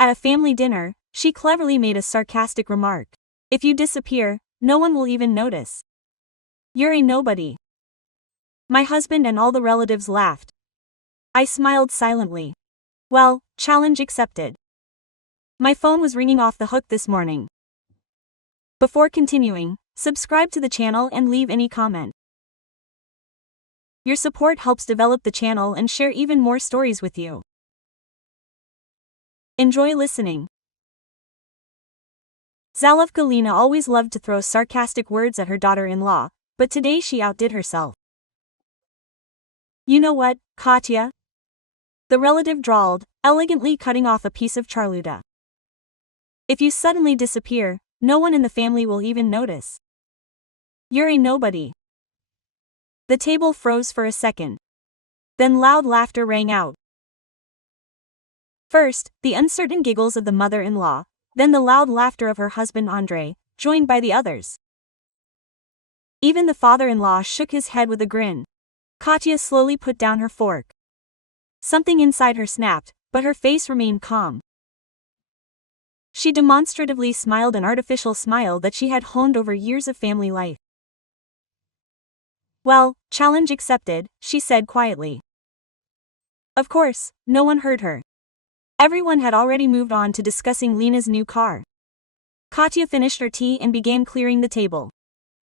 At a family dinner, she cleverly made a sarcastic remark. If you disappear, no one will even notice. You're a nobody. My husband and all the relatives laughed. I smiled silently. Well, challenge accepted. My phone was ringing off the hook this morning. Before continuing, subscribe to the channel and leave any comment. Your support helps develop the channel and share even more stories with you. Enjoy listening. Zolовka Lena always loved to throw sarcastic words at her daughter-in-law, but today she outdid herself. You know what, Katya? The relative drawled, elegantly cutting off a piece of charluta. If you suddenly disappear, no one in the family will even notice. You're a nobody. The table froze for a second. Then loud laughter rang out. First, the uncertain giggles of the mother-in-law, then the loud laughter of her husband Andrei, joined by the others. Even the father-in-law shook his head with a grin. Katya slowly put down her fork. Something inside her snapped, but her face remained calm. She demonstratively smiled an artificial smile that she had honed over years of family life. Well, challenge accepted, she said quietly. Of course, no one heard her. Everyone had already moved on to discussing Lena's new car. Katya finished her tea and began clearing the table.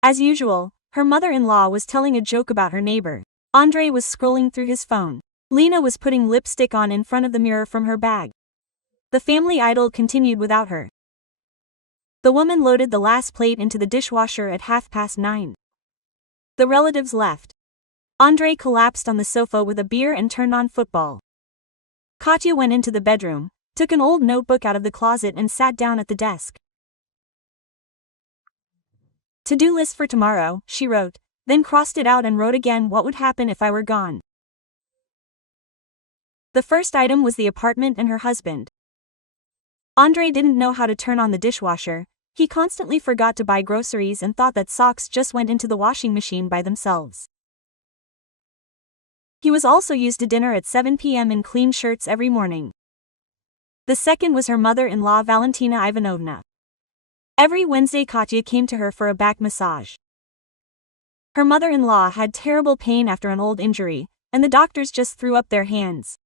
As usual, her mother-in-law was telling a joke about her neighbor. Andrei was scrolling through his phone. Lena was putting lipstick on in front of the mirror from her bag. The family idyll continued without her. The woman loaded the last plate into the dishwasher at 9:30. The relatives left. Andrei collapsed on the sofa with a beer and turned on football. Katya went into the bedroom, took an old notebook out of the closet and sat down at the desk. To-do list for tomorrow, she wrote, then crossed it out and wrote again what would happen if I were gone. The first item was the apartment and her husband. Andrei didn't know how to turn on the dishwasher. He constantly forgot to buy groceries and thought that socks just went into the washing machine by themselves. He was also used to dinner at 7 p.m. in clean shirts every morning. The second was her mother-in-law Valentina Ivanovna. Every Wednesday Katya came to her for a back massage. Her mother-in-law had terrible pain after an old injury, and the doctors just threw up their hands.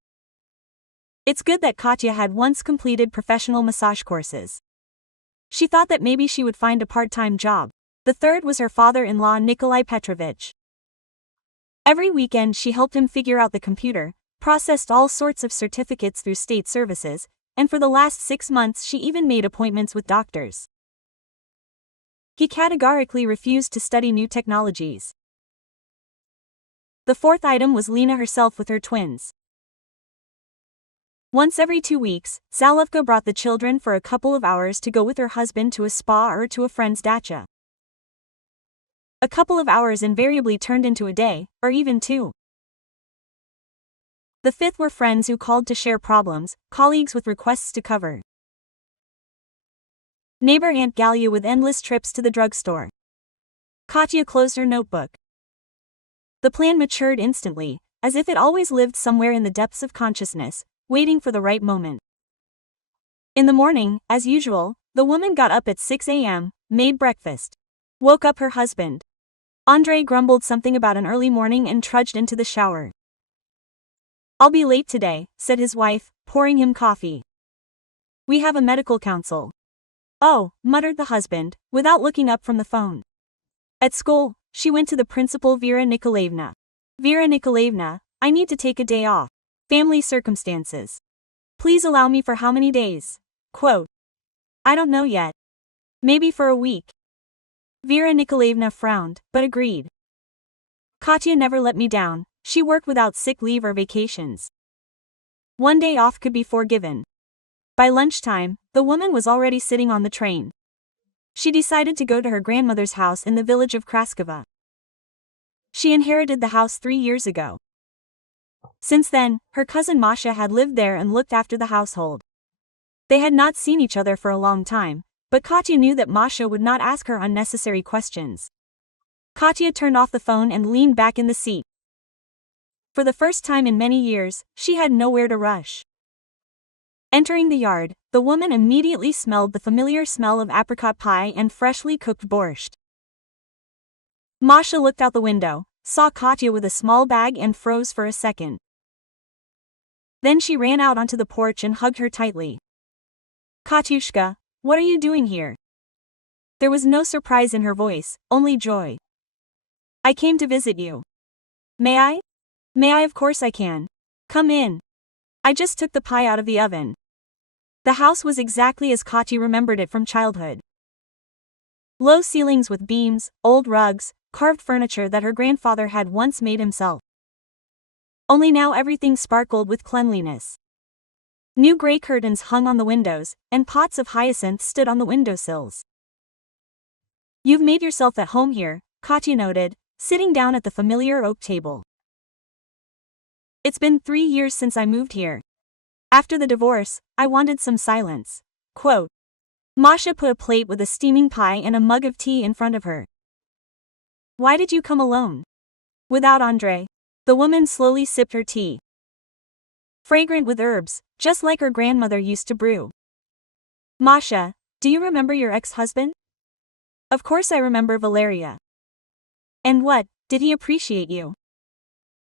It's good that Katya had once completed professional massage courses. She thought that maybe she would find a part-time job. The third was her father-in-law Nikolai Petrovich. Every weekend she helped him figure out the computer, processed all sorts of certificates through state services, and for the last 6 months she even made appointments with doctors. He categorically refused to study new technologies. The fourth item was Lena herself with her twins. Once every 2 weeks, Zolовka brought the children for a couple of hours to go with her husband to a spa or to a friend's dacha. A couple of hours invariably turned into a day, or even 2. The fifth were friends who called to share problems, colleagues with requests to cover. Neighbor Aunt Galia with endless trips to the drugstore. Katya closed her notebook. The plan matured instantly, as if it always lived somewhere in the depths of consciousness, waiting for the right moment. In the morning, as usual, the woman got up at 6 a.m., made breakfast. Woke up her husband. Andrei grumbled something about an early morning and trudged into the shower. I'll be late today, said his wife, pouring him coffee. We have a medical council. Oh, muttered the husband, without looking up from the phone. At school, she went to the principal Vera Nikolaevna. Vera Nikolaevna, I need to take a day off. Family circumstances. Please allow me for how many days? Quote. I don't know yet. Maybe for a week. Vera Nikolaevna frowned, but agreed. Katya never let me down. She worked without sick leave or vacations. One day off could be forgiven. By lunchtime, the woman was already sitting on the train. She decided to go to her grandmother's house in the village of Kraskova. She inherited the house 3 years ago. Since then, her cousin Masha had lived there and looked after the household. They had not seen each other for a long time, but Katya knew that Masha would not ask her unnecessary questions. Katya turned off the phone and leaned back in the seat. For the first time in many years, she had nowhere to rush. Entering the yard, the woman immediately smelled the familiar smell of apricot pie and freshly cooked borscht. Masha looked out the window, saw Katya with a small bag and froze for a second. Then she ran out onto the porch and hugged her tightly. "Katyushka, what are you doing here?" There was no surprise in her voice, only joy. "I came to visit you." "May I?" "May I? Of course I can. Come in. I just took the pie out of the oven." The house was exactly as Katya remembered it from childhood. Low ceilings with beams, old rugs, carved furniture that her grandfather had once made himself. Only now everything sparkled with cleanliness. New gray curtains hung on the windows, and pots of hyacinths stood on the windowsills. "You've made yourself at home here," Katya noted, sitting down at the familiar oak table. "It's been 3 years since I moved here. After the divorce, I wanted some silence." Quote. Masha put a plate with a steaming pie and a mug of tea in front of her. "Why did you come alone? Without Andrei?" The woman slowly sipped her tea. Fragrant with herbs, just like her grandmother used to brew. "Masha, do you remember your ex-husband?" "Of course I remember, Valeria." "And what, did he appreciate you?"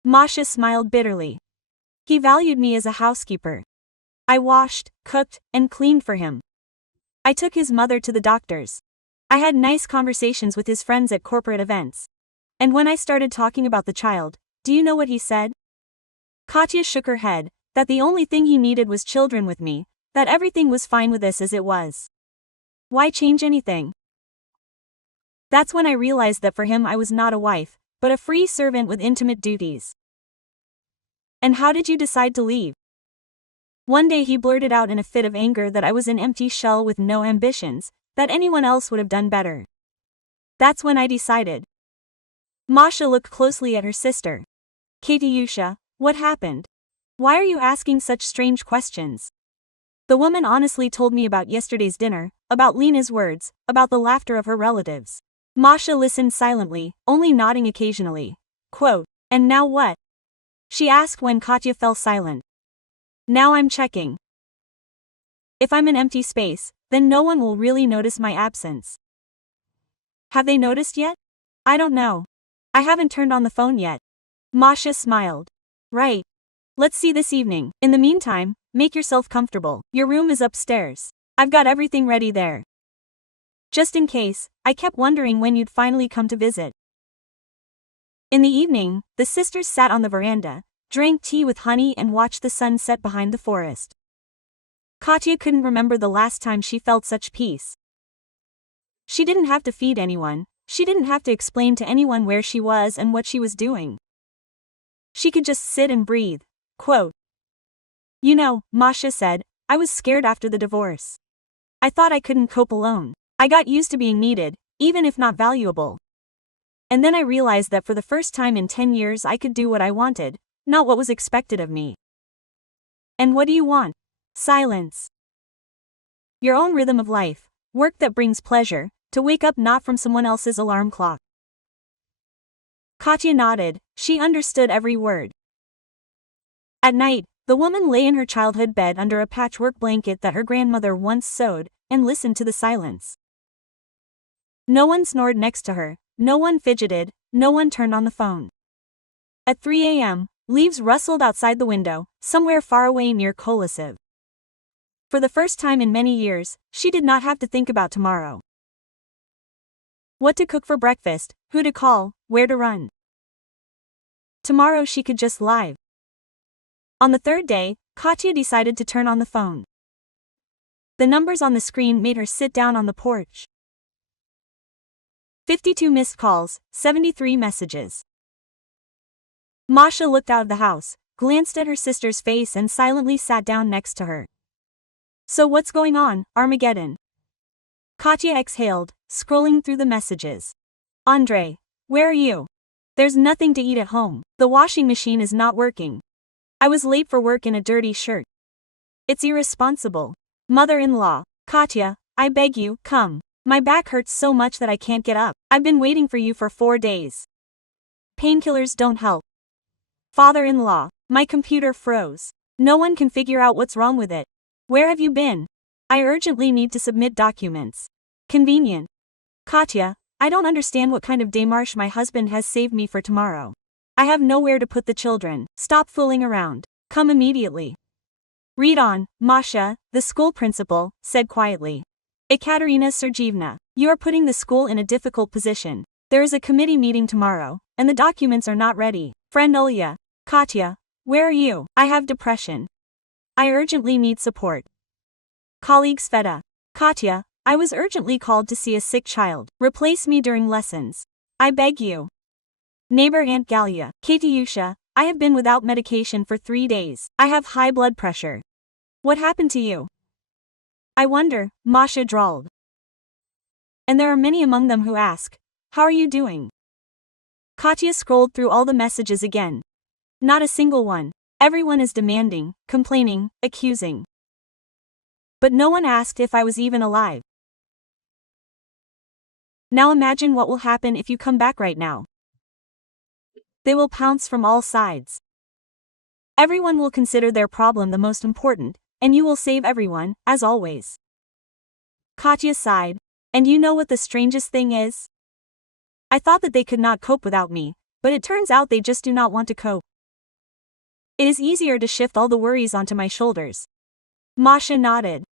Masha smiled bitterly. "He valued me as a housekeeper. I washed, cooked, and cleaned for him. I took his mother to the doctors. I had nice conversations with his friends at corporate events. And when I started talking about the child, do you know what he said?" Katya shook her head, that the only thing he needed was children with me, that everything was fine with this as it was. Why change anything? That's when I realized that for him I was not a wife, but a free servant with intimate duties. "And how did you decide to leave?" "One day he blurted out in a fit of anger that I was an empty shell with no ambitions, that anyone else would have done better. That's when I decided." Masha looked closely at her sister. "Katyusha, what happened? Why are you asking such strange questions?" The woman honestly told me about yesterday's dinner, about Lena's words, about the laughter of her relatives. Masha listened silently, only nodding occasionally. Quote. "And now what?" she asked when Katya fell silent. "Now I'm checking. If I'm an empty space, then no one will really notice my absence." "Have they noticed yet?" "I don't know. I haven't turned on the phone yet." Masha smiled. "Right. Let's see this evening. In the meantime, make yourself comfortable. Your room is upstairs. I've got everything ready there. Just in case, I kept wondering when you'd finally come to visit." In the evening, the sisters sat on the veranda, drank tea with honey and watched the sun set behind the forest. Katya couldn't remember the last time she felt such peace. She didn't have to feed anyone, she didn't have to explain to anyone where she was and what she was doing. She could just sit and breathe. Quote. "You know," Masha said, "I was scared after the divorce. I thought I couldn't cope alone. I got used to being needed, even if not valuable. And then I realized that for the first time in 10 years I could do what I wanted, not what was expected of me." "And what do you want?" "Silence. Your own rhythm of life, work that brings pleasure, to wake up not from someone else's alarm clock." Katya nodded, she understood every word. At night, the woman lay in her childhood bed under a patchwork blanket that her grandmother once sewed, and listened to the silence. No one snored next to her, no one fidgeted, no one turned on the phone. At 3 a.m., leaves rustled outside the window, somewhere far away near Kolesiv. For the first time in many years, she did not have to think about tomorrow. What to cook for breakfast, who to call, where to run. Tomorrow she could just lie. On the third day, Katya decided to turn on the phone. The numbers on the screen made her sit down on the porch. 52 missed calls, 73 messages. Masha looked out of the house, glanced at her sister's face and silently sat down next to her. "So what's going on, Armageddon?" Katya exhaled, scrolling through the messages. "Andrei, where are you? There's nothing to eat at home. The washing machine is not working. I was late for work in a dirty shirt. It's irresponsible. Mother-in-law, Katya, I beg you, come. My back hurts so much that I can't get up. I've been waiting for you for 4 days. Painkillers don't help. Father-in-law, my computer froze. No one can figure out what's wrong with it. Where have you been? I urgently need to submit documents. Convenient. Katya, I don't understand what kind of démarche my husband has saved me for tomorrow. I have nowhere to put the children. Stop fooling around. Come immediately. Read on, Masha, the school principal, said quietly. Ekaterina Sergeyevna, you are putting the school in a difficult position. There is a committee meeting tomorrow, and the documents are not ready. Friend Ulya, Katya, where are you? I have depression. I urgently need support. Colleague Sveta, Katya, I was urgently called to see a sick child. Replace me during lessons. I beg you. Neighbor Aunt Galia, Katyusha, I have been without medication for 3 days. I have high blood pressure. What happened to you? I wonder, Masha drawled. And there are many among them who ask, how are you doing? Katya scrolled through all the messages again. Not a single one. Everyone is demanding, complaining, accusing. But no one asked if I was even alive. Now imagine what will happen if you come back right now. They will pounce from all sides. Everyone will consider their problem the most important, and you will save everyone, as always. Katya sighed. And you know what the strangest thing is? I thought that they could not cope without me, but it turns out they just do not want to cope. It is easier to shift all the worries onto my shoulders. Masha nodded.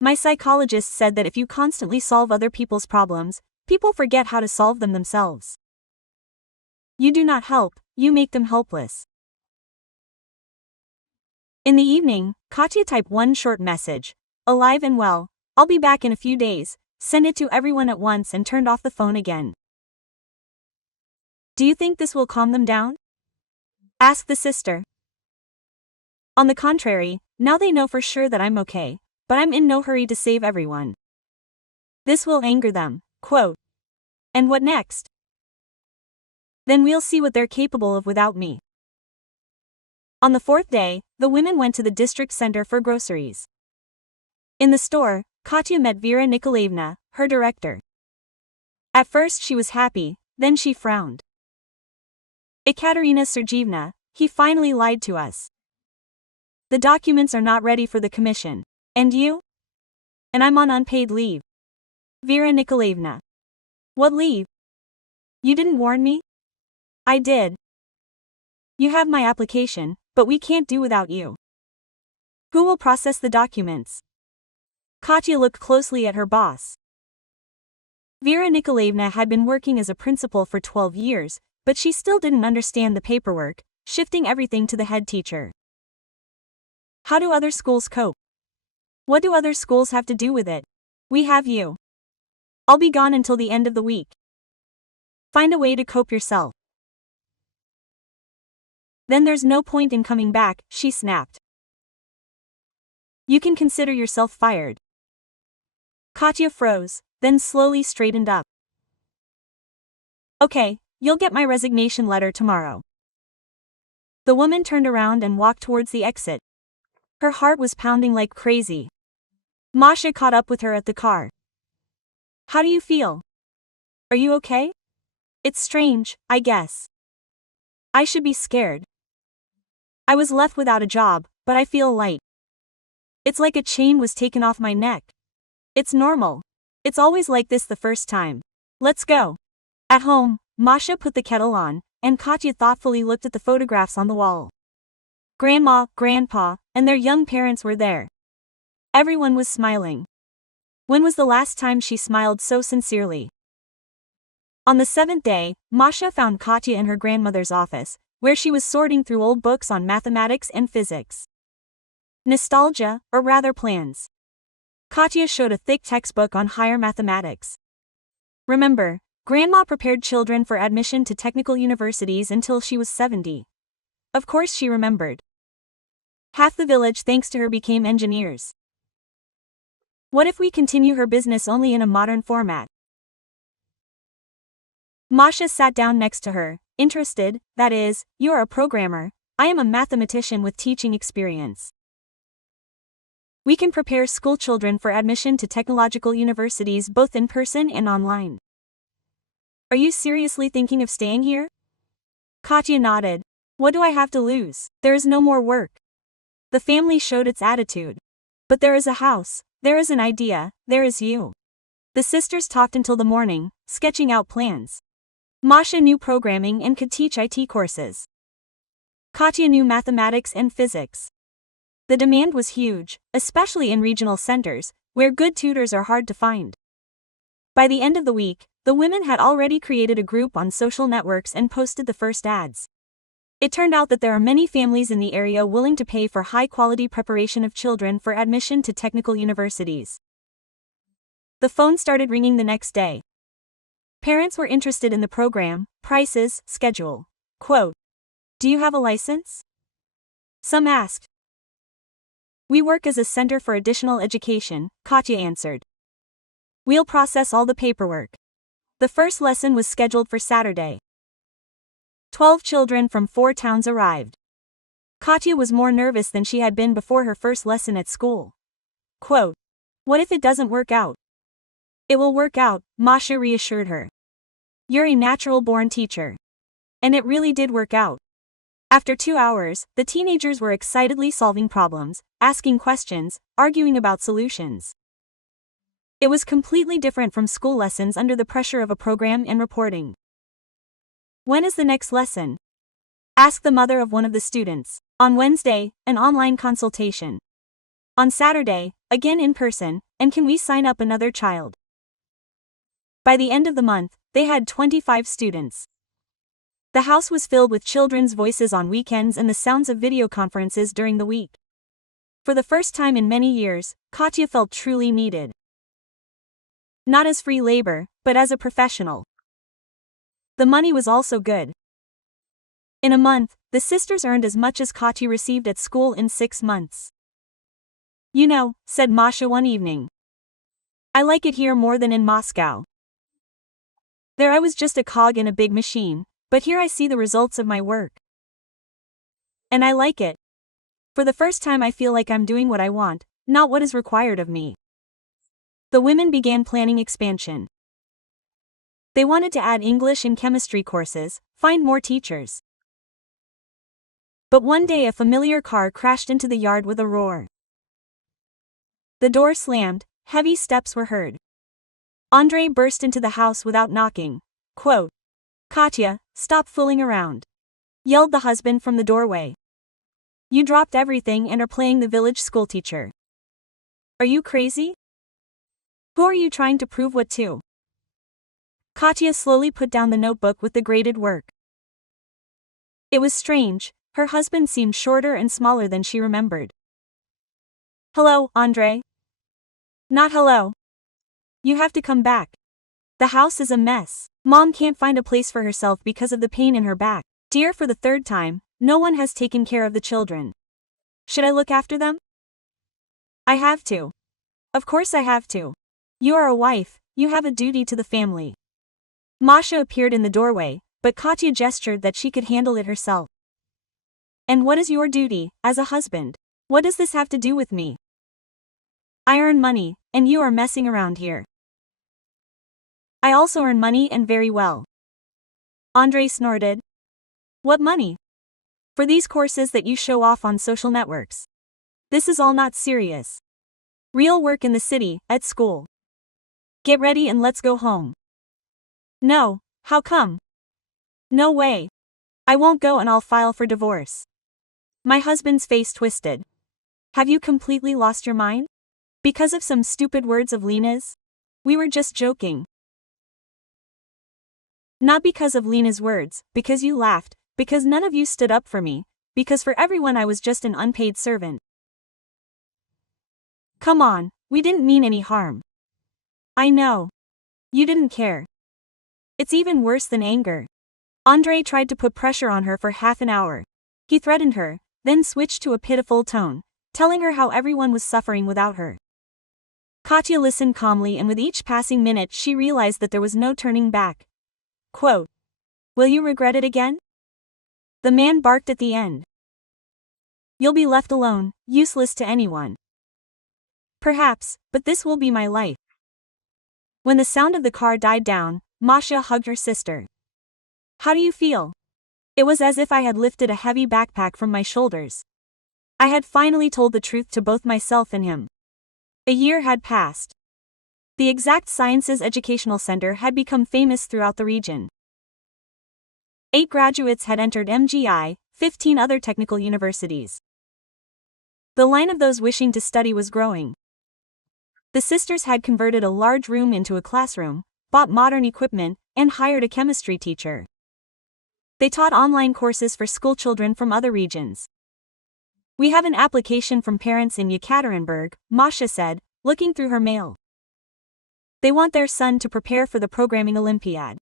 My psychologist said that if you constantly solve other people's problems, people forget how to solve them themselves. You do not help, you make them helpless. In the evening, Katya typed one short message. Alive and well, I'll be back in a few days, send it to everyone at once and turned off the phone again. Do you think this will calm them down? Asked the sister. On the contrary, now they know for sure that I'm okay, but I'm in no hurry to save everyone. This will anger them, quote. And what next? Then we'll see what they're capable of without me. On the 4th day, the women went to the district center for groceries. In the store, Katya met Vera Nikolaevna, her director. At first she was happy, then she frowned. Ekaterina Sergeyevna, he finally lied to us. The documents are not ready for the commission. And you? And I'm on unpaid leave. Vera Nikolaevna. What leave? You didn't warn me? I did. You have my application, but we can't do without you. Who will process the documents? Katya looked closely at her boss. Vera Nikolaevna had been working as a principal for 12 years, but she still didn't understand the paperwork, shifting everything to the head teacher. How do other schools cope? What do other schools have to do with it? We have you. I'll be gone until the end of the week. Find a way to cope yourself. Then there's no point in coming back, she snapped. You can consider yourself fired. Katya froze, then slowly straightened up. Okay, you'll get my resignation letter tomorrow. The woman turned around and walked towards the exit. Her heart was pounding like crazy. Masha caught up with her at the car. How do you feel? Are you okay? It's strange, I guess. I should be scared. I was left without a job, but I feel light. It's like a chain was taken off my neck. It's normal. It's always like this the first time. Let's go. At home, Masha put the kettle on, and Katya thoughtfully looked at the photographs on the wall. Grandma, Grandpa, and their young parents were there. Everyone was smiling. When was the last time she smiled so sincerely? On the 7th day, Masha found Katya in her grandmother's office, where she was sorting through old books on mathematics and physics. Nostalgia, or rather plans. Katya showed a thick textbook on higher mathematics. Remember, Grandma prepared children for admission to technical universities until she was 70. Of course she remembered. Half the village thanks to her became engineers. What if we continue her business only in a modern format? Masha sat down next to her, interested. That is, you're a programmer, I am a mathematician with teaching experience. We can prepare school children for admission to technological universities both in person and online. Are you seriously thinking of staying here? Katya nodded. What do I have to lose? There is no more work. The family showed its attitude. But there is a house, there is an idea, there is you. The sisters talked until the morning, sketching out plans. Masha knew programming and could teach IT courses. Katya knew mathematics and physics. The demand was huge, especially in regional centers, where good tutors are hard to find. By the end of the week, the women had already created a group on social networks and posted the first ads. It turned out that there are many families in the area willing to pay for high-quality preparation of children for admission to technical universities. The phone started ringing the next day. Parents were interested in the program, prices, schedule. Quote, "Do you have a license?" Some asked. "We work as a center for additional education," Katya answered. "We'll process all the paperwork." The first lesson was scheduled for Saturday. 12 children from 4 towns arrived. Katya was more nervous than she had been before her first lesson at school. Quote, "What if it doesn't work out?" "It will work out," Masha reassured her. "You're a natural-born teacher." And it really did work out. After 2 hours, the teenagers were excitedly solving problems, asking questions, arguing about solutions. It was completely different from school lessons under the pressure of a program and reporting. "When is the next lesson?" asked the mother of one of the students. "On Wednesday, an online consultation. On Saturday, again in person, and can we sign up another child?" By the end of the month, they had 25 students. The house was filled with children's voices on weekends and the sounds of video conferences during the week. For the first time in many years, Katya felt truly needed. Not as free labor, but as a professional. The money was also good. In a month, the sisters earned as much as Katya received at school in 6 months. "You know," said Masha one evening, "I like it here more than in Moscow. There I was just a cog in a big machine, but here I see the results of my work. And I like it. For the first time I feel like I'm doing what I want, not what is required of me." The women began planning expansion. They wanted to add English and chemistry courses, find more teachers. But one day a familiar car crashed into the yard with a roar. The door slammed, heavy steps were heard. Andrei burst into the house without knocking. Quote, "Katya, stop fooling around," yelled the husband from the doorway. "You dropped everything and are playing the village schoolteacher. Are you crazy? Who are you trying to prove what to?" Katya slowly put down the notebook with the graded work. It was strange, her husband seemed shorter and smaller than she remembered. "Hello, Andrei." "Not hello. You have to come back. The house is a mess. Mom can't find a place for herself because of the pain in her back. Dear, for the 3rd time, no one has taken care of the children. Should I look after them?" "I have to. Of course I have to. You are a wife, you have a duty to the family." Masha appeared in the doorway, but Katya gestured that she could handle it herself. "And what is your duty, as a husband? What does this have to do with me? I earn money, and you are messing around here." "I also earn money and very well." Andrei snorted. "What money?" "For these courses that you show off on social networks. This is all not serious. Real work in the city, at school. Get ready and let's go home." "No, how come?" "No way. I won't go and I'll file for divorce." My husband's face twisted. "Have you completely lost your mind? Because of some stupid words of Lena's? We were just joking." "Not because of Lena's words, because you laughed, because none of you stood up for me, because for everyone I was just an unpaid servant." "Come on, we didn't mean any harm." "I know. You didn't care." "It's even worse than anger." Andrei tried to put pressure on her for half an hour. He threatened her, then switched to a pitiful tone, telling her how everyone was suffering without her. Katya listened calmly, and with each passing minute she realized that there was no turning back. Quote, "Will you regret it again?" The man barked at the end. "You'll be left alone, useless to anyone." "Perhaps, but this will be my life." When the sound of the car died down, Masha hugged her sister. "How do you feel?" It was as if I had lifted a heavy backpack from my shoulders. I had finally told the truth to both myself and him. A year had passed. The Exact Sciences Educational Center had become famous throughout the region. 8 graduates had entered MGI, 15 other technical universities. The line of those wishing to study was growing. The sisters had converted a large room into a classroom, bought modern equipment, and hired a chemistry teacher. They taught online courses for schoolchildren from other regions. We have an application from parents in Yekaterinburg, Masha said, looking through her mail. They want their son to prepare for the programming Olympiad.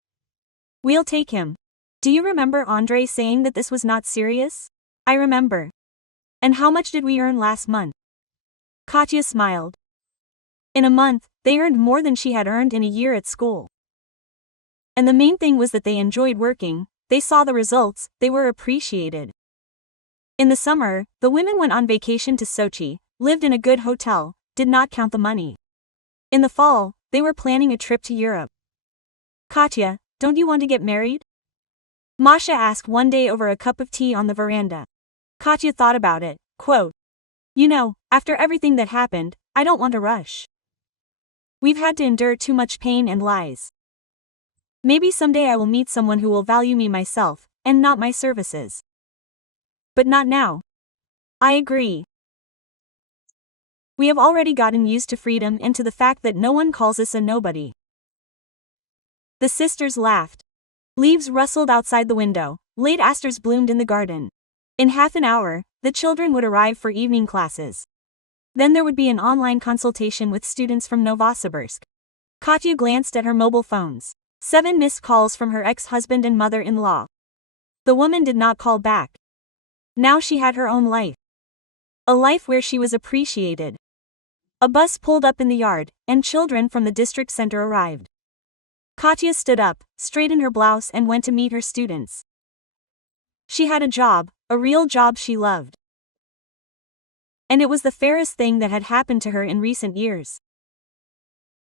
We'll take him. Do you remember Andre saying that this was not serious? I remember. And how much did we earn last month? Katya smiled. In a month, they earned more than she had earned in a year at school. And the main thing was that they enjoyed working, they saw the results, they were appreciated. In the summer, the women went on vacation to Sochi, lived in a good hotel, did not count the money. In the fall, they were planning a trip to Europe. Katya, don't you want to get married? Masha asked one day over a cup of tea on the veranda. Katya thought about it, quote, "You know, after everything that happened, I don't want to rush. We've had to endure too much pain and lies. Maybe someday I will meet someone who will value me myself, and not my services. But not now." I agree. We have already gotten used to freedom and to the fact that no one calls us a nobody. The sisters laughed. Leaves rustled outside the window, late asters bloomed in the garden. In half an hour, the children would arrive for evening classes. Then there would be an online consultation with students from Novosibirsk. Katya glanced at her mobile phones. 7 missed calls from her ex-husband and mother-in-law. The woman did not call back. Now she had her own life. A life where she was appreciated. A bus pulled up in the yard, and children from the district center arrived. Katya stood up, straightened her blouse and went to meet her students. She had a job, a real job she loved. And it was the fairest thing that had happened to her in recent years.